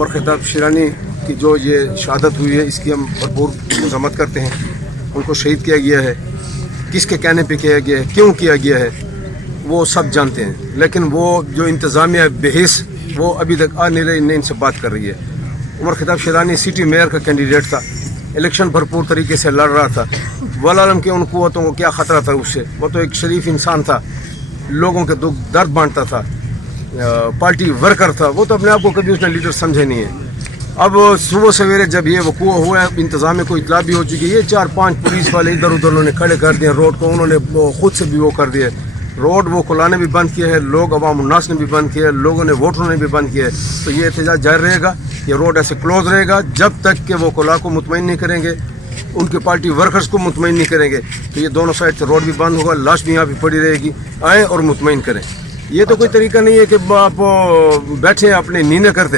عمر خطاب شیرانی کی جو یہ شہادت ہوئی ہے اس کی ہم بھرپور مذمت کرتے ہیں. ان کو شہید کیا گیا ہے, کس کے کہنے پہ کیا گیا ہے, کیوں کیا گیا ہے, وہ سب جانتے ہیں. لیکن وہ جو انتظامیہ بحث وہ ابھی تک آ نہیں رہی, نہیں ان سے بات کر رہی ہے. عمر خطاب شیرانی سٹی میئر کا کینڈیڈیٹ تھا, الیکشن بھرپور طریقے سے لڑ رہا تھا. والعالم کے ان قوتوں کو کیا خطرہ تھا اس سے. وہ تو ایک شریف انسان تھا, لوگوں کے دکھ درد بانٹتا تھا, پارٹی ورکر تھا. وہ تو اپنے آپ کو کبھی اس نے لیڈر سمجھے نہیں ہے. اب صبح سویرے جب یہ وقوع ہوا ہے, انتظامیہ کو اطلاع بھی ہو چکی ہے. یہ 4-5 پولیس والے ادھر ادھر انہوں نے کھڑے کر دیے روڈ کو, انہوں نے خود سے بھی وہ کر دیے. روڈ وہ کھلانے بھی بند کیا ہے, لوگ عوام الناس نے بھی بند کیا ہے, لوگوں نے ووٹروں نے بھی بند کیا ہے. تو یہ احتجاج جاری رہے گا, یہ روڈ ایسے کلوز رہے گا جب تک کہ وہ کلا کو مطمئن نہیں کریں گے, ان کے پارٹی ورکرز کو مطمئن نہیں کریں گے. تو یہ دونوں سائڈ سے روڈ بھی بند ہوگا, لاش بھی یہاں پہ پڑی رہے گی. آئیں اور مطمئن کریں. یہ تو کوئی طریقہ نہیں ہے کہ آپ بیٹھے اپنے نیندیں کرتے.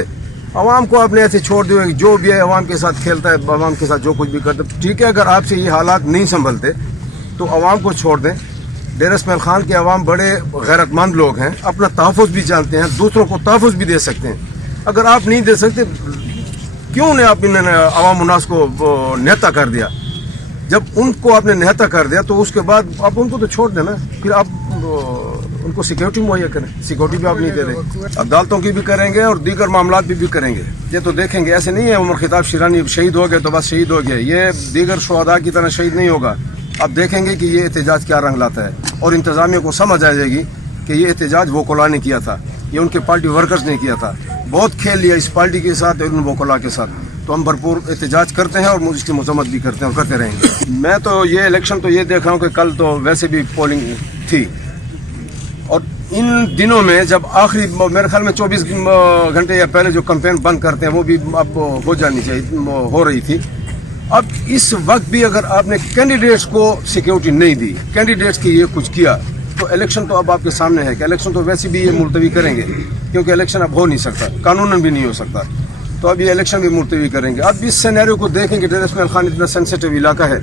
عوام کو آپ نے ایسے چھوڑ دیے, جو بھی ہے عوام کے ساتھ کھیلتا ہے, عوام کے ساتھ جو کچھ بھی کرتا ہے. ٹھیک ہے, اگر آپ سے یہ حالات نہیں سنبھلتے تو عوام کو چھوڑ دیں. ڈیرہ اسماعیل خان کے عوام بڑے غیرت مند لوگ ہیں, اپنا تحفظ بھی جانتے ہیں, دوسروں کو تحفظ بھی دے سکتے ہیں. اگر آپ نہیں دے سکتے, کیوں نے آپ نے عوام الناس کو نہتا کر دیا؟ جب ان کو آپ نے نہتا کر دیا تو اس کے بعد آپ ان کو تو چھوڑ دینا, پھر آپ ان کو سیکورٹی مہیا کریں. سیکورٹی بھی آپ نہیں دے رہے. عدالتوں کی بھی کریں گے اور دیگر معاملات بھی کریں گے. یہ تو دیکھیں گے, ایسے نہیں ہے عمر خطاب شیرانی شہید ہو گئے تو بس شہید ہو گئے. یہ دیگر شہداء کی طرح شہید نہیں ہوگا. آپ دیکھیں گے کہ یہ احتجاج کیا رنگ لاتا ہے, اور انتظامیہ کو سمجھ آ جائے گی کہ یہ احتجاج وکلا نے کیا تھا, یہ ان کے پارٹی ورکرز نے کیا تھا. بہت کھیل لیا اس پارٹی کے ساتھ اور ان وکلا کے ساتھ. تو ہم بھرپور احتجاج کرتے ہیں اور اس کی مذمت بھی کرتے ہیں اور کرتے رہیں گے. میں تو یہ الیکشن تو یہ دیکھ رہا ہوں کہ کل تو ویسے بھی پولنگ تھی, اور ان دنوں میں جب آخری میرے خیال میں 24 گھنٹے یا پہلے جو کمپین بند کرتے ہیں وہ بھی اب ہو جانی چاہیے, ہو رہی تھی. اب اس وقت بھی اگر آپ نے کینڈیڈیٹس کو سیکیورٹی نہیں دی, کینڈیڈیٹس کی یہ کچھ کیا, تو الیکشن تو اب آپ کے سامنے ہے کہ الیکشن تو ویسے بھی یہ ملتوی کریں گے, کیونکہ الیکشن اب ہو نہیں سکتا, قانوناً بھی نہیں ہو سکتا. تو اب یہ الیکشن بھی ملتوی کریں گے. اب اس سینیریو کو دیکھیں کہ ڈیرہ اسماعیل خان اتنا سینسیٹیو علاقہ ہے,